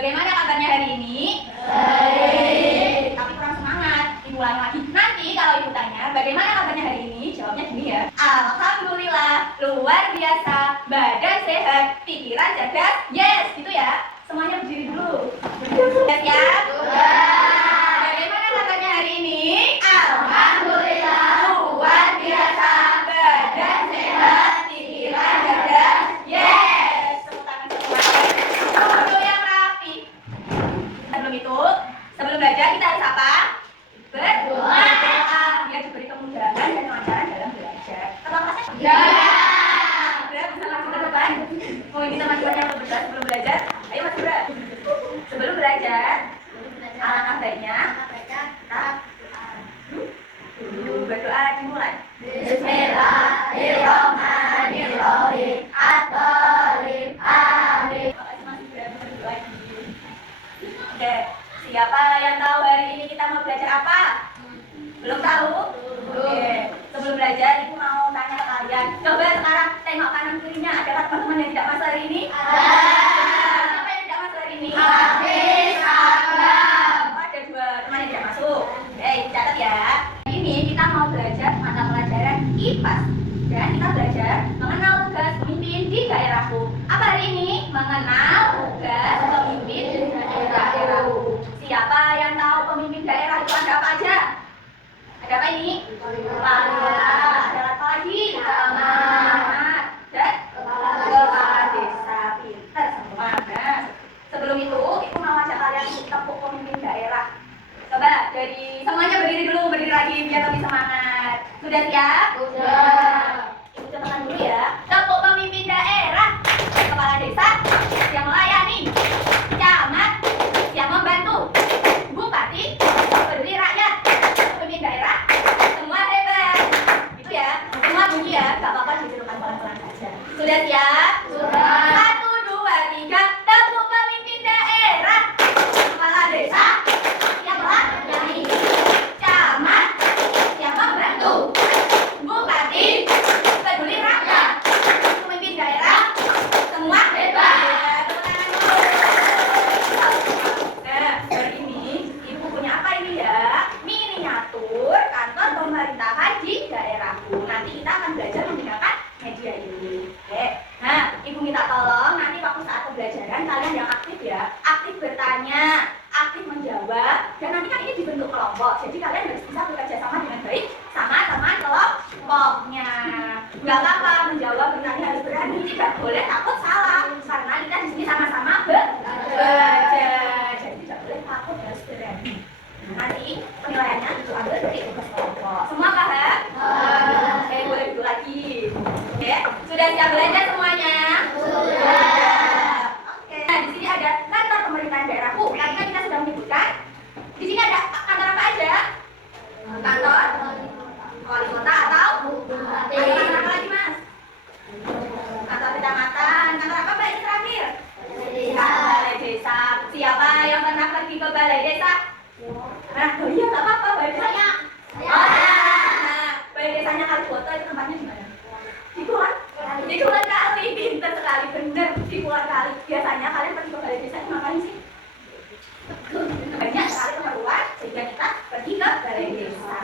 Bagaimana kabarnya hari ini? Baik. Tapi kurang semangat. Ibu ulangi lagi. Nanti kalau ibu tanya, bagaimana kabarnya hari ini? Jawabnya gini ya. Alhamdulillah, luar biasa, badan sehat, pikiran cerdas. Yes, gitu ya. Semuanya berdiri dulu. Sudah siap? Bagaimana kabarnya hari ini? Alhamdulillah, luar biasa, badan sehat, pikiran cerdas. Yes. Tepuk tangan semua. Duduk yang rapi. Sebelum itu, sebelum belajar kita harus apa? Berdoa. Biar diberi kemudahan dan kelancaran dalam belajar. Ketua kelasnya? Ya. Sudah bisa maju ke depan. Mau kita maju banyak untuk belajar sebelum belajar. Ayo Mas Bra. Sebelum belajar, alangkah baiknya kita dulu berdoa dimulai. Bismillahirrahmanirrahim. At-Thalib. Amin. Makasih Mas Bra berdoa lagi. Oke, siapa yang tahu hari ini kita mau belajar apa? Belum tahu? Oke, sebelum belajar ibu mau tanya ke kalian. Coba sekarang tengok kanan kirinya, adakah teman-teman yang tidak masuk hari ini? Siapa yang tidak masuk hari ini? Hafiz, Abang. Oh, ada 2 teman yang tidak masuk. Oke, catat ya. Ini kita mau belajar mata pelajaran IPAS. Dan kita belajar mengenal tugas pemimpin di daerahku. Apa hari ini? Mengenal tugas pemimpin di daerahku. Siapa yang tahu pemimpin daerah itu ada apa aja? Ada apa ini? Kepala. Ada apa lagi? Camat. Dan kepala desa. Pinter semua. Nah, sebelum itu, ibu mau ajak kalian untuk tepuk pemimpin daerah. Coba dari semuanya berdiri dulu, berdiri lagi biar lebih semangat. Sudah siap? Sudah. Ibu cepetan dulu ya. Tepuk pemimpin daerah. Kepala desa yang melayani. Camat yang membantu. Bupati peduli rakyat. Pemimpin daerah semua hebat. Itu ya. Semua bunyi ya. Gak apa-apa ditirukan pelan-pelan saja. Sudah siap? Sudah. 1, 2, 3. Tepuk pemimpin daerah. Kepala desa yang melayani. Camat yang membantu. Bupati peduli rakyat. Pemimpin daerah semua hebat. Tepuk tangan dulu. Nah, hari ini ibu punya apa ini ya? Miniatur kantor pemerintahan di daerahku. Nanti kita akan belajar menggunakan media ini. Oke. Nah, ibu minta tolong nanti waktu saat pembelajaran kalian yang aktif ya, aktif bertanya, aktif menjawab, dan nanti kan ini dibentuk kelompok. Jadi kalian harus bisa bekerja sama dengan baik sama teman kelompoknya. Nggak apa-apa menjawab bertanya harus berani, tidak boleh takut salah karena kita di sini sama-sama belajar. Jadi tidak boleh takut, harus berani. Nanti penilaiannya itu ambil dari tugas kelompok. Semua paham? Oke, boleh duduk lagi. Oke, sudah siap belajar semuanya? Sudah. Oke, nah di sini ada kantor pemerintahan daerahku. Tadi kan kita sudah menyebutkan. Di sini ada kantor apa aja? Kantor wali kota atau ada kantor apa lagi Mas? Kantor kecamatan. Kantor apa Mbak ini terakhir? Balai desa. Siapa yang pernah pergi ke balai desa? Nah, oh iya nggak apa-apa, balai desanya. Nah, balai desanya Kaliboto itu tempatnya di mana? Di Kulon. Di Kulon Kali, pinter sekali, bener di Kulon Kali. Biasanya kalian pergi ke balai desa ngapain sih? Banyak sekali keperluan sehingga kita pergi ke balai desa.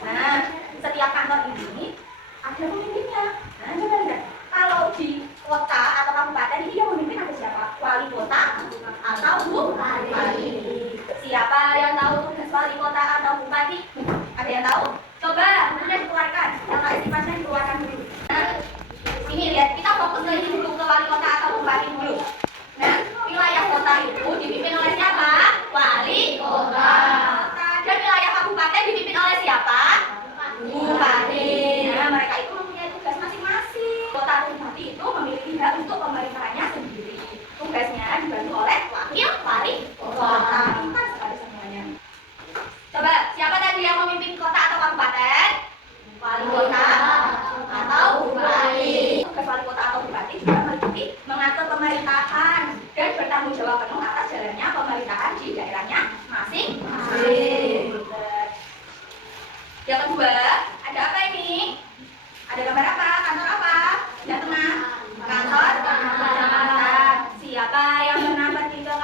Nah, setiap kantor ini ada pemimpinnya. Nah, coba lihat. Kalau di kota atau kabupaten ini yang memimpin ada siapa? Wali kota atau bupati? Siapa yang tahu tugas wali kota atau bupati? Ada yang tahu? Coba bukunya dikeluarkan. Yang nggak istifasnya dikeluarkan dulu. Nah, ini lihat kita fokus ke ini dulu, ke wali kota atau bupati dulu. Nah, wilayah kota itu dipimpin oleh siapa? Wali kota. Dan wilayah kabupaten dipimpin oleh siapa? Bupati. Nah, mereka itu mempunyai tugas masing-masing. Kota atau bupati itu memiliki hak untuk pemerintahannya sendiri. Tugasnya dibantu oleh wakil wali kota. Pintar sekali semuanya. Coba, siapa tadi yang memimpin kota atau kabupaten? Wali kota atau bupati. Tugas wali kota atau bupati juga meliputi mengatur pemerintahan dan bertanggung jawab penuh atas jalannya pemerintahan di daerahnya masing-masing. Yang kedua, ada apa ini? Ada gambar apa? Kantor apa? Yang tengah? Kantor kecamatan. Siapa yang pernah pergi ke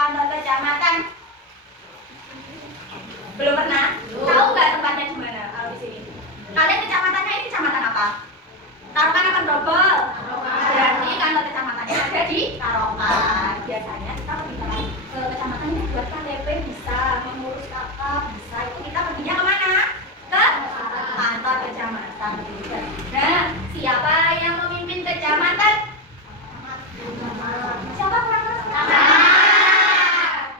membuat KTP bisa, mengurus kakak bisa. Itu kita perginya kemana? Ke kantor kecamatan. Nah, siapa yang memimpin kecamatan? Siapa Mas?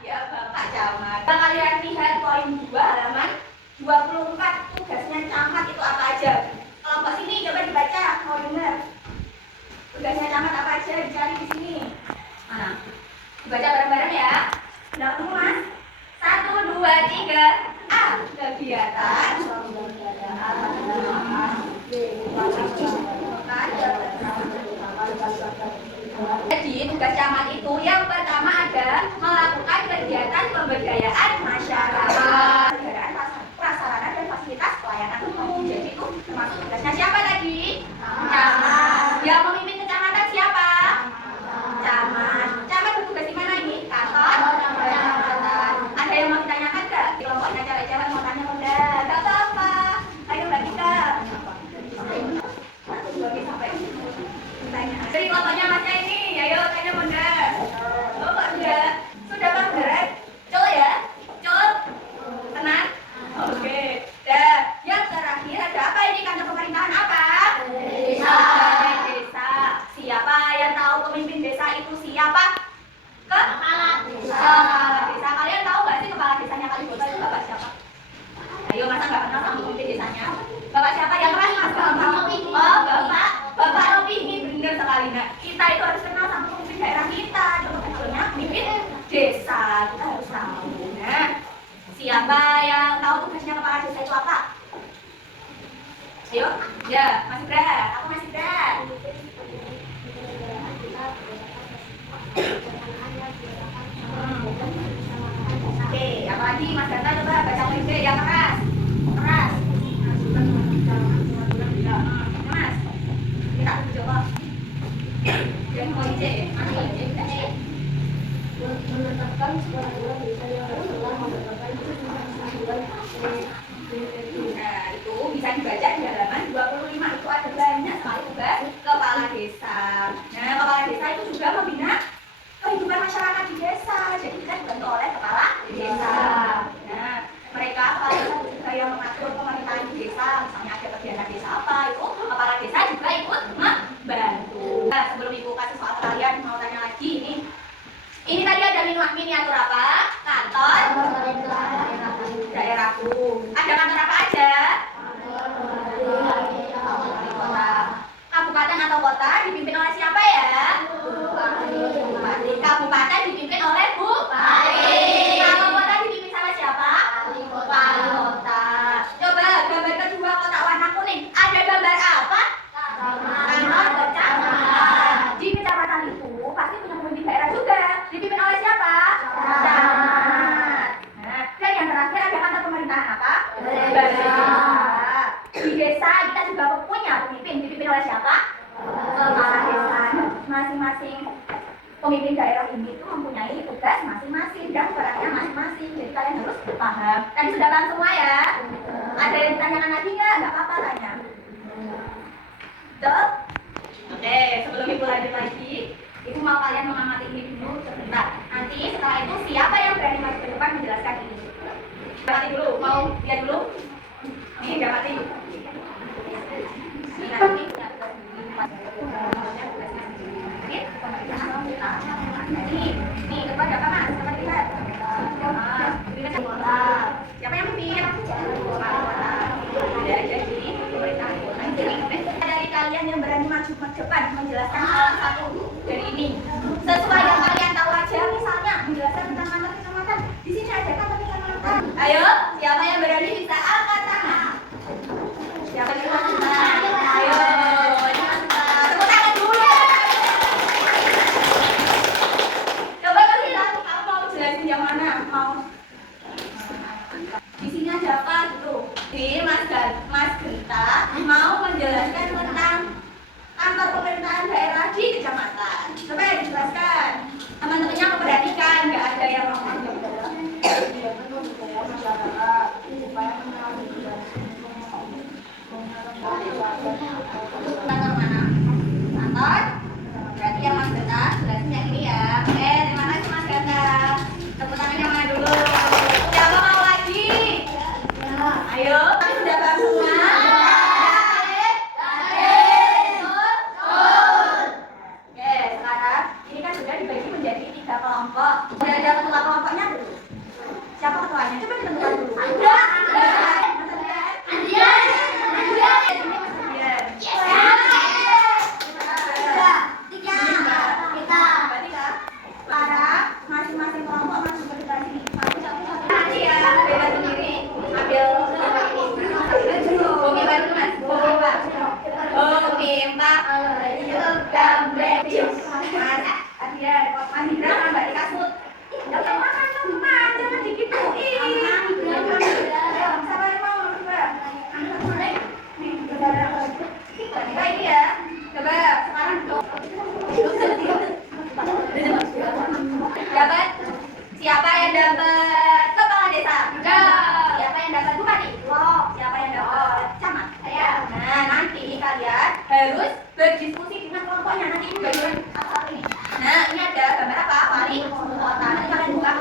Ya, Bapak Camat. Kalian lihat poin 2 halaman 24, tugasnya camat itu apa aja? Kelompok sini coba dibaca, mau dengar. Tugasnya camat apa aja? Dicari di sini. Mana? Dibaca bareng-bareng ya. Udah ketemu Mas? 1, 2, 3. A. Kegiatan. Jadi tugas camat itu yang pertama ada melakukan kegiatan pemberdayaan masyarakat, prasarana dan fasilitas pelayanan umum. Jadi itu termasuk tugasnya siapa tadi? Camat. Yang memimpin kecamatan siapa? Camat. Camat bertugas di mana ini? Kantor kecamatan. Ada yang mau ditanyakan nggak? Di kelompoknya cewek-cewek mau tanya udah? Nggak apa-apa. Ayo Mbak Tika. Dari kelompoknya Masnya ini, ayo tanya bunda. Oh Pak sudah, sudah Pak berat. Col ya, col, tenang. Oke. Dah, yang terakhir ada apa ini kantor pemerintahan apa? Desa. Desa. Siapa yang tahu pemimpin desa itu siapa? Kepala desa. Kepala desa. Kalian tahu nggak sih kepala desanya Kalibota itu bapak siapa? Ayo masa nggak kenal sama pemimpin desanya? Bapak siapa yang keras Mas? Oh Bapak Robi ini benar sekali. Nah, kita itu harus kenal sama pemimpin daerah kita. Contohnya pemimpin desa kita harus tahu. Nah, siapa yang tahu tugasnya kepala desa itu apa? Ayo, ya Mas Ibra, aku Mas Ibra. Oke, apalagi Mas Danta coba baca PJ yang keras, keras. Mas, kita jawab. Yang PJ, menetapkan sebuah desa yang telah mendapatkan nah, itu bisa dibaca di halaman 25. Itu ada banyak sekali tugas kepala desa. Nah, kepala desa itu juga membina kehidupan masyarakat di desa. Jadi kita dibantu oleh kepala desa. Nah, mereka kepala desa juga yang mengatur pemerintahan di desa. Misalnya ada kegiatan desa apa, itu kepala desa juga ikut membantu. Nah, sebelum ibu kasih soal kalian mau tanya lagi ini tadi ada miniatur apa? Kantor daerahku. Ada kantor apa aja? Kabupaten atau kota dipimpin oleh siapa ya? Bupati. Kabupaten dipimpin oleh bupati. Kalau kota dipimpin sama siapa? Wali kota. Coba gambar kedua kotak warna kuning. Ada gambar apa? Kantor kecamatan. Di kecamatan itu pasti punya pemimpin daerah juga. Dipimpin oleh siapa? Camat. Nah, dan yang terakhir ada kantor pemerintahan apa? Desa. Di desa kita juga punya pemimpin. Dipimpin oleh siapa? Kepala desa. Masing-masing pemimpin daerah ini itu mempunyai tugas masing-masing dan perannya masing-masing. Jadi kalian harus paham. Tadi sudah paham semua ya? Ada yang ditanyakan lagi nggak? Nggak apa-apa tanya. Betul? Oke, sebelum ibu lanjut lagi, ibu mau kalian mengamati ini dulu sebentar. Nanti setelah itu siapa yang berani maju ke depan menjelaskan ini? Amati dulu, mau lihat dulu? Ini amati. Ini nanti. Nih, depan apa Mas? Coba lihat. Siapa yang mimpin? Ya, jadi pemerintahan kota. Dari kalian yang berani maju ke depan menjelaskan salah satu dari ini, sesuai yang kalian tahu aja. Misalnya menjelaskan tentang kantor kecamatan. Di sini ada kantor kecamatan. Ayo, siapa yang berani bisa angkat tangan? Siapa yang berani? Ayo. Mas Genta mau menjelaskan tentang kantor pemerintahan daerah di kecamatan. Coba ya dijelaskan. Teman-temannya memperhatikan, nggak ada yang ngomong. Udah ada ketua kelompoknya belum? Siapa ketuanya? Coba ditentukan dulu. Masing-masing kelompok masuk ke depan sini. Nanti ya, beda sendiri. Ambil Bumi baru mas. Bumi Pak. Mas, Adian, Mas Indra sama Mbak Ika Sud. Jangan makan teman, jangan digituin. Siapa yang mau coba? Nih, coba ini ya. Coba sekarang dapat siapa yang dapat kepala desa? Siapa yang dapat bupati? Siapa yang dapat camat? Saya. Nah, nanti kalian harus berdiskusi dengan kelompoknya. Nanti ini bagian satu ini. Nah, ini ada gambar apa? Wali kota. Nanti kalian buka.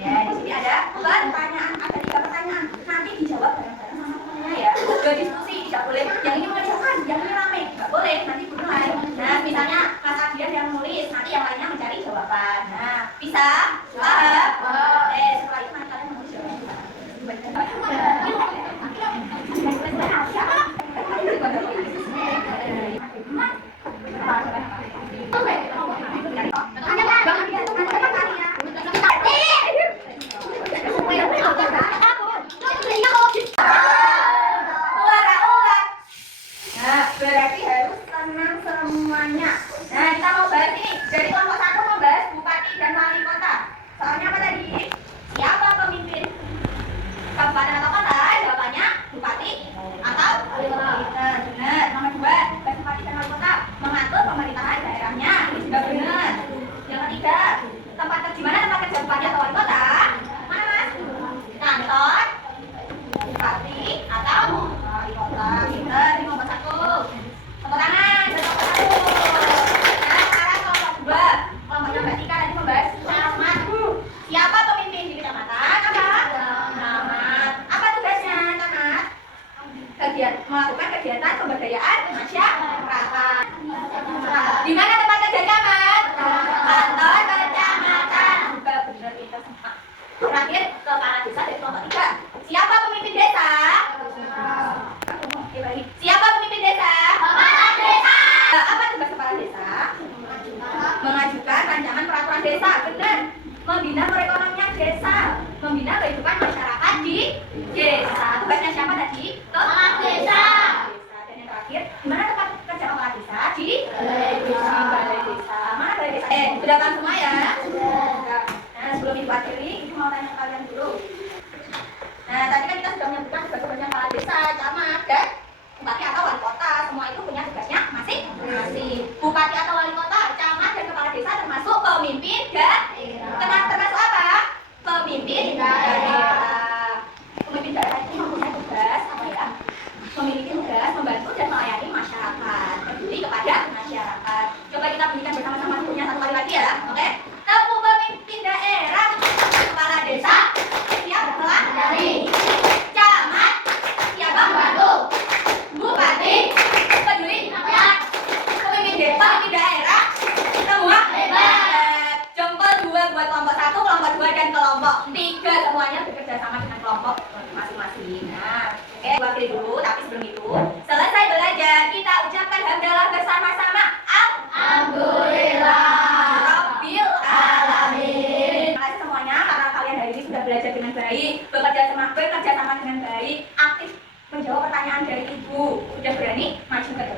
Ya, di sini ada pertanyaan. Ada 3 pertanyaan. Nanti dijawab bareng-bareng sama temannya ya. Berdiskusi, tidak boleh. Yang ini mengerjakan, yang ini rame. Tidak boleh. Nanti mulai. Nah, misalnya Mas Adian yang nulis, nanti yang lainnya mencari jawaban. Nah, bisa? Paham? Setelah itu nanti kalian menulis jawaban. Berarti harus tenang semuanya. Nah, kita mau bahas ini. Dari kelompok 1 mau bahas bupati dan wali kota. Soalnya apa tadi? Siapa pemimpin kabupaten atau kota? Jawabannya bupati atau wali kota. Benar. Nomor 2, bahas bupati dan wali kota. Mengatur pemerintahan daerahnya. Ini juga benar. Yang ketiga, di mana tempat kerja bupati atau wali kota? Mana mas? Kantor, bupati atau wali kota. Benar. Ini nomor 1. Tepuk tangan, kelompok 1. Nah, sekarang kelompok 2. Kelompoknya Mbak Tika tadi membahas camat. Siapa pemimpin di kecamatan? Apa? Camat. Apa tugasnya camat? Melakukan kegiatan pemberdayaan masyarakat. Di mana tempat kerja camat? Kantor kecamatan. Juga benar kita semua. Terakhir, kepala desa dari kelompok 3. Siapa pemimpin desa? Siapa pemimpin desa? Kepala desa. Apa tugas kepala desa? Mengajukan rancangan peraturan desa. Benar. Membina perekonomian desa. Membina kehidupan masyarakat di desa. Tugasnya siapa tadi? Kepala desa. Dan yang terakhir, di mana tempat kerja kepala desa? Di balai desa. Mana balai desa? Sudah paham semua ya? Nah, sebelum itu akhiri, ibu mau tanya kalian dulu. Nah, tadi kan kita sudah menyebutkan tugas-tugasnya kepala desa, camat, dan bupati atau wali kota. Semua itu punya tugasnya masing-masing. Bupati atau wali kota, camat, dan kepala desa termasuk pemimpin daerah. Termasuk apa? Pemimpin daerah. Pemimpin daerah itu mempunyai tugas apa ya? Memiliki tugas membantu dan melayani masyarakat, peduli kepada masyarakat. Coba kita bunyikan bersama-sama punya 1 kali lagi ya, oke? Tepuk pemimpin daerah, kepala desa, siap melayani, camat, siap membantu, bupati, peduli rakyat, pemimpin daerah, semua hebat. Jempol 2 buat kelompok 1, kelompok 2 dan kelompok 3 semuanya bekerja sama dengan kelompok masing-masing. Nah, oke, gua akhiri dulu, tapi sebelum itu selesai belajar, kita ucapkan hamdalah bersama-sama. Alhamdulillah Rabbil alamin. Terima kasih semuanya karena kalian hari ini sudah belajar dengan baik, bekerja sama dengan baik, aktif menjawab pertanyaan dari ibu, sudah berani maju ke depan.